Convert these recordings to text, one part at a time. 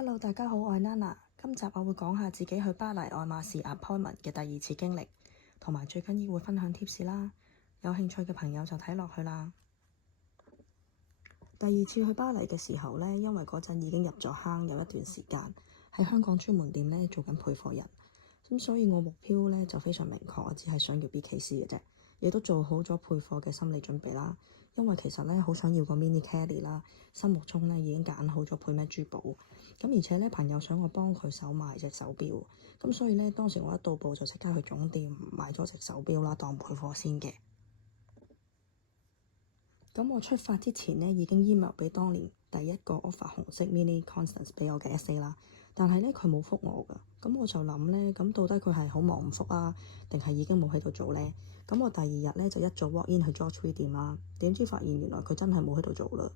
Hello，大家好，我係 Nana。今集我會講下自己去巴黎愛馬仕 appointment 嘅第二次經歷，同埋最緊要會分享 tips 啦。有興趣嘅朋友就睇落去啦。第二次去巴黎嘅時候呢，因為嗰陣已經入咗坑有一段時間，喺香港專門店呢做緊配貨人，咁所以我目標呢就非常明確，我只係想要 BKC 嘅啫，亦都做好咗配貨嘅心理準備啦。因為其實呢，好想要個 mini Kelly 啦，心目中呢已經揀好咗配咩珠寶，咁而且呢，朋友想我幫佢手買隻手錶，咁所以呢，當時我一到埗就即刻去總店買咗隻手錶啦，當配貨先嘅。咁我出發之前呢，已經 email 俾當年第一個 offer 紅色 mini Constance 俾我嘅 SA 啦，但係呢，佢冇覆我㗎。咁我就諗呢，咁到底佢係好忙唔覆啊，定係已經冇喺度做呢？咁我第二日呢，就一早 walk in 去 George 店啦，點知發現原來佢真係冇喺度做啦。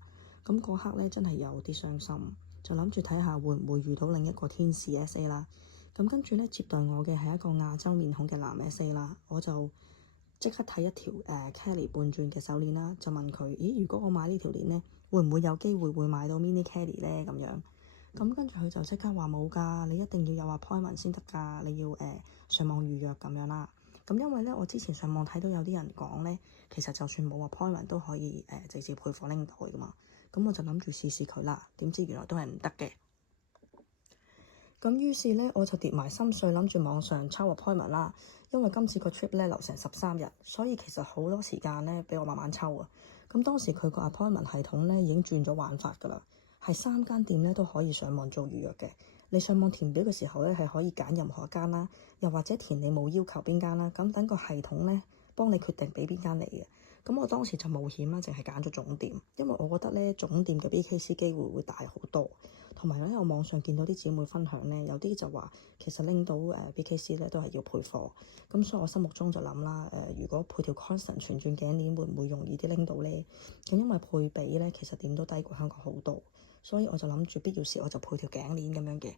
咁嗰刻呢，真係有啲傷心，就諗住睇下會唔會遇到另一個天使 SA 啦。咁跟住呢，接待我嘅係一個亞洲面孔嘅男 SA 啦，我就即刻睇一條Kelly 半鑽嘅手鏈啦，就問佢：咦，如果我買呢條鏈呢，會唔會有機會買到 mini Kelly 呢？咁樣咁跟住佢就即刻話冇㗎，你一定要有 appointment 先得㗎，你要上網預約咁樣啦。咁因為呢，我之前上網睇到有啲人講呢，其實就算冇 appointment 都可以直接配貨拎到㗎嘛。咁我就諗住試試佢啦，點知原來都係唔得嘅。咁於是呢，我就跌埋心水，諗住網上抽 appointment 啦。因為今次個 trip 呢留成13日，所以其實好多時間呢俾我慢慢抽啊。咁當時佢個 appointment 系統呢已經轉咗玩法㗎啦，係3間店呢都可以上網做預約嘅。你上網填表嘅時候呢，係可以揀任何一間啦，又或者填你冇要求邊間啦。咁等個系統呢幫你決定俾邊間你嘅。咁我當時就冒險啦，淨係揀咗總店，因為我覺得呢總店嘅 BKC 機會會大好多。同埋咧，我網上見到啲姊妹分享呢，有啲就話其實拎到BKC 咧都係要配貨，咁所以我心目中就諗啦，如果配條 Constant 全鑽頸鏈會唔會容易啲拎到呢？咁因為配比呢，其實點都低過香港好多，所以我就諗住必要時我就配條頸鏈咁樣嘅。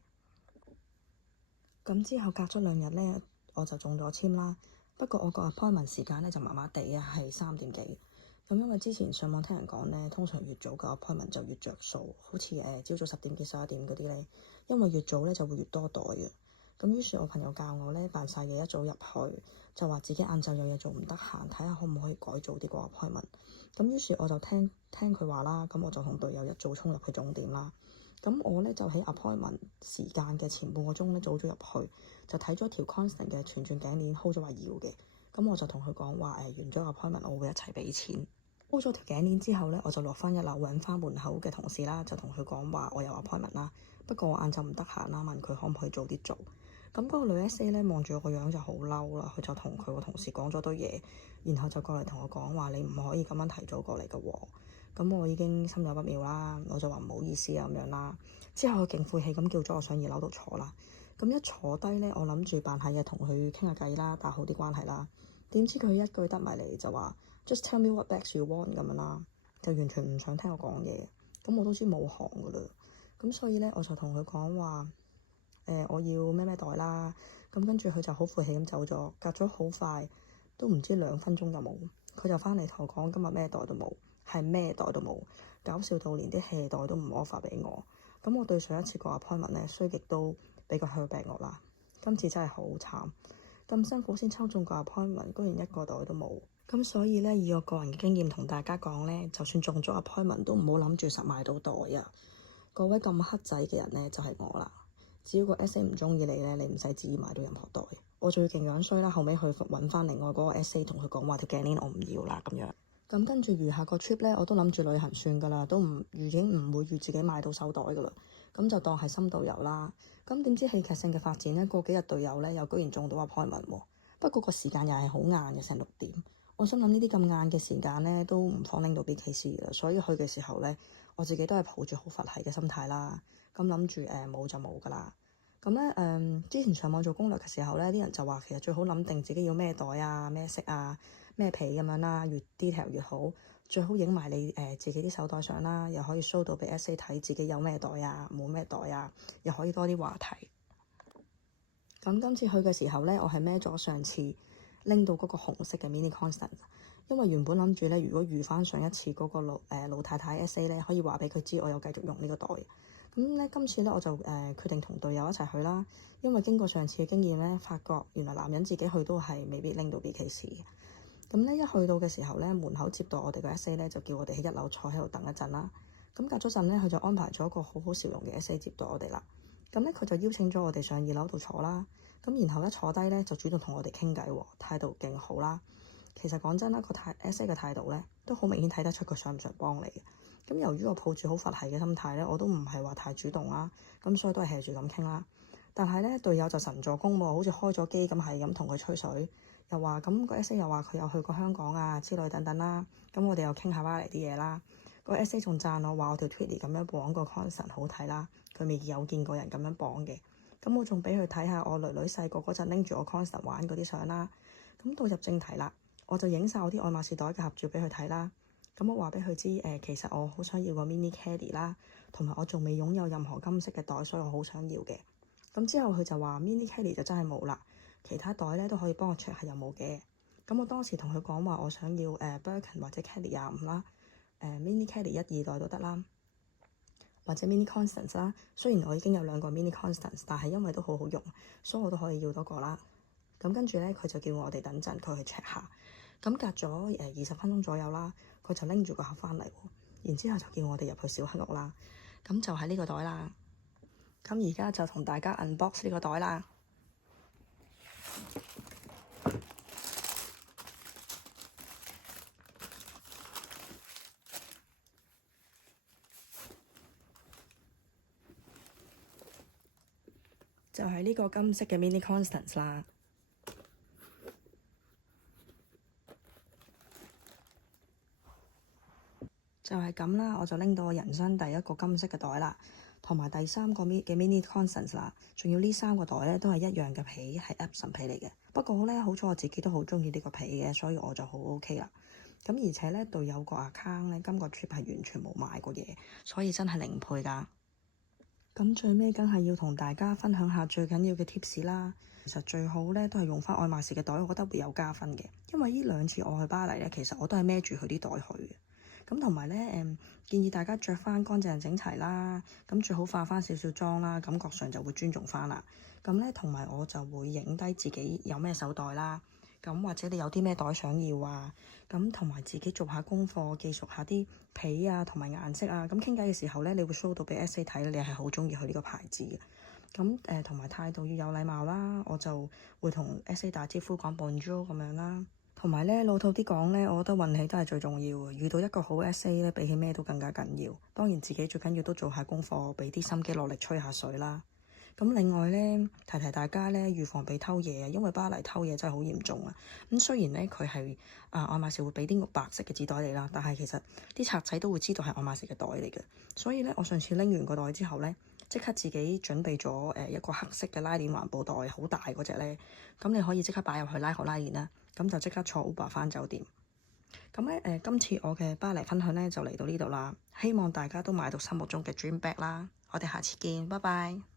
咁之後隔咗2日呢，我就中咗籤啦。不過我個 appointment 時間呢就麻麻地啊，係3點幾。咁因為之前上網聽人講呢，通常越早個 appointment 就越着數，好似朝早10點幾11點嗰啲呢，因為越早呢就會越多袋嘅。咁於是我朋友教我呢，扮晒嘢一早入去，就話自己晏晝有嘢做唔得閒，睇下可唔可以改早啲個 appointment。咁於是我就聽佢話啦，咁我就同隊友一早衝入去總店啦。咁我呢就喺 appointment 時間嘅前半個鐘呢早咗入去，就睇咗條 Constant 嘅全鑽頸鏈 hold 咗話要嘅。咁我就同佢講話完咗 appointment 我會一齊俾錢。hold 咗條頸鏈之後呢，我就落翻1樓揾翻門口嘅同事啦，就同佢講話我有 appointment 啦。不過我晏晝唔得閒啦，問佢可唔可以早啲做。咁嗰個女 SA 呢望住我個樣就好嬲啦，佢就同佢個同事講咗堆嘢，然後就過嚟同我講話你唔可以咁樣提早過嚟嘅喎。咁我已經心有不妙啦，我就話唔好意思啊咁樣啦。之後佢勁晦氣咁叫咗我上2樓度坐啦。咁一坐低呢，我諗住扮下嘢同佢傾下偈啦，打好啲關係啦。點知佢一句得埋嚟就話 Just tell me what bags you want 咁樣啦，就完全唔想聽我講嘢。咁我都知冇行噶啦。咁所以呢，我就同佢講話我要咩咩袋啦。咁跟住佢就好晦氣咁走咗，隔咗好快都唔知2分鐘就冇，佢就翻嚟同我講今日咩袋都冇，係咩袋都冇，搞笑到連啲 hea 袋都唔 offer 俾我。咁我對上一次個 appointment 呢，衰極都俾個 hurt 我啦。今次真係好慘，咁辛苦先抽中個 appointment，居然一個袋都冇。咁所以呢，以我個人嘅經驗同大家講呢，就算中咗 appointment 都唔好諗住實買到袋啊！各位咁黑仔嘅人呢，就係我啦。只要個 SA 唔中意你呢，你唔使旨意買到任何袋。我最勁樣衰啦，後尾去揾翻另外嗰個 SA 同佢講話條頸鏈我唔要啦咁樣。咁跟住餘下個 trip 呢，我都諗住旅行算㗎啦，都已經唔會預自己買到手袋㗎啦。咁就當係深度遊啦。咁點知戲劇性嘅發展呢？過幾日隊友呢，又居然中到 appointment 喎。不過個時間又係好晏嘅，成6點。我心諗呢啲咁晏嘅時間呢，都唔放拎到 BKC 㗎啦。所以去嘅時候呢，我自己都係抱住好佛系嘅心態啦。咁諗住冇就冇㗎啦。咁呢，之前上網做攻略嘅時候呢，啲人就話其實最好諗定自己要咩袋啊、咩色啊、咩皮咁樣啦，越 detail 越好。最好影埋你自己啲手袋相啦，又可以 show 到俾 SA 睇自己有咩袋啊、冇咩袋啊，又可以多啲話題。咁今次去嘅時候呢，我係孭咗上次拎到嗰個紅色嘅 mini Constant，因為原本諗住呢，如果遇翻上一次嗰個老太太 SA 呢，可以話俾佢知我有繼續用呢個袋。咁咧今次咧我就決定同隊友一齊去啦，因為經過上次嘅經驗咧，發覺原來男人自己去都係未必拎到 BKC 嘅。咁咧一去到嘅時候咧，門口接待我哋個 SA 咧就叫我哋喺一樓坐喺度等一陣啦。咁隔咗陣咧，佢就安排咗一個好好笑容嘅 SA 接待我哋啦。咁咧佢就邀請咗我哋上二樓度坐啦。咁然後一坐低咧就主動同我哋傾偈喎，態度勁好啦。其實講真啦，個SA 嘅態度咧都好明顯睇得出佢想唔想幫你嘅。咁由於我抱住好佛系嘅心態咧，我都唔係話太主動啦，咁所以都係 hea 住咁傾啦。但係咧隊友就神助攻喎，好似開咗機咁，係咁同佢吹水，又話咁個 SA 又話佢有去過香港啊之類等等啦。咁我哋又傾下巴黎啲嘢啦。個 SA 仲讚我話我條 Twilly 咁樣綁個 concert 好睇啦，佢未有見過人咁樣綁嘅。咁我仲俾佢睇下我囡囡細個嗰陣拎住我 concert 玩嗰啲相啦。咁到入正題啦，我就影晒我啲愛馬仕袋嘅合照俾佢睇啦。咁我話俾佢知其實我好想要個 mini caddy 啦，同埋我仲未擁有任何金色嘅袋，所以我好想要嘅。咁之後佢就話 mini caddy 就真係冇啦，其他袋咧都可以幫我 check 下有冇嘅。咁我當時同佢講話，我想要Birkin 或者 caddy 25啦，mini caddy 1、2袋都得啦，或者 mini Constance 啦。雖然我已經有2個 mini Constance，但係因為都好好用，所以我都可以要多個啦。咁跟住咧，佢就叫我哋等陣佢去 check 下。咁隔咗20分鐘左右啦，佢就拎住個盒翻嚟喎，然之後就叫我哋入去小黑屋啦。咁就係呢個袋啦。咁而家就同大家 unbox 呢個袋啦。就係呢個金色嘅 mini Constance 啦。就係咁啦，我就拎到我人生第一個金色嘅袋啦，同埋第3個嘅 mini Constance 啦。仲要呢3個袋咧都係一樣嘅皮，係 Epsom 皮嚟嘅。不過咧，好彩我自己都好中意呢個皮嘅，所以我就好 OK 啦。咁而且咧，隊友個 account 咧，今個 trip 係完全冇買過嘢，所以真係零配㗎。咁最尾梗係要同大家分享下最緊要嘅 tips 啦。其實最好咧都係用翻愛馬仕嘅袋，我覺得會有加分嘅。因為呢2次我去巴黎咧，其實我都係孭住佢啲袋去嘅。咁同埋咧，建議大家着翻乾淨整齊啦。咁最好化翻少少妝啦，感覺上就會尊重翻啦。咁咧，同埋我就會影低自己有咩手袋啦。咁或者你有啲咩袋想要啊？咁同埋自己做下功課，記熟下啲皮啊，同埋顏色啊。咁傾偈嘅時候咧，你會 show 到俾 SA 睇咧，你係好中意佢呢個牌子嘅。咁同埋態度要有禮貌啦。我就會同 SA 打招呼講 Bonjour 咁樣啦。同埋咧，老土啲講咧，我覺得運氣都係最重要嘅。遇到一個好 SA 咧，比起咩都更加緊要。當然自己最緊要都做下功課，俾啲心機落力吹下水啦。咁另外咧，提提大家咧，預防被偷嘢啊，因為巴黎偷嘢真係好嚴重啊。咁雖然咧佢係愛馬仕會俾啲白色嘅紙袋你啦，但係其實啲賊仔都會知道係愛馬仕嘅袋嚟嘅。所以咧，我上次拎完個袋之後咧，即刻自己準備咗一個黑色嘅拉鏈環保袋，好大嗰隻咧。咁你可以即刻擺入去拉好拉鏈啦。咁就即刻坐 Uber 返酒店。咁咧今次我嘅巴黎分享咧就嚟到呢度啦。希望大家都買到心目中嘅 dream bag 啦。我哋下次見，拜拜。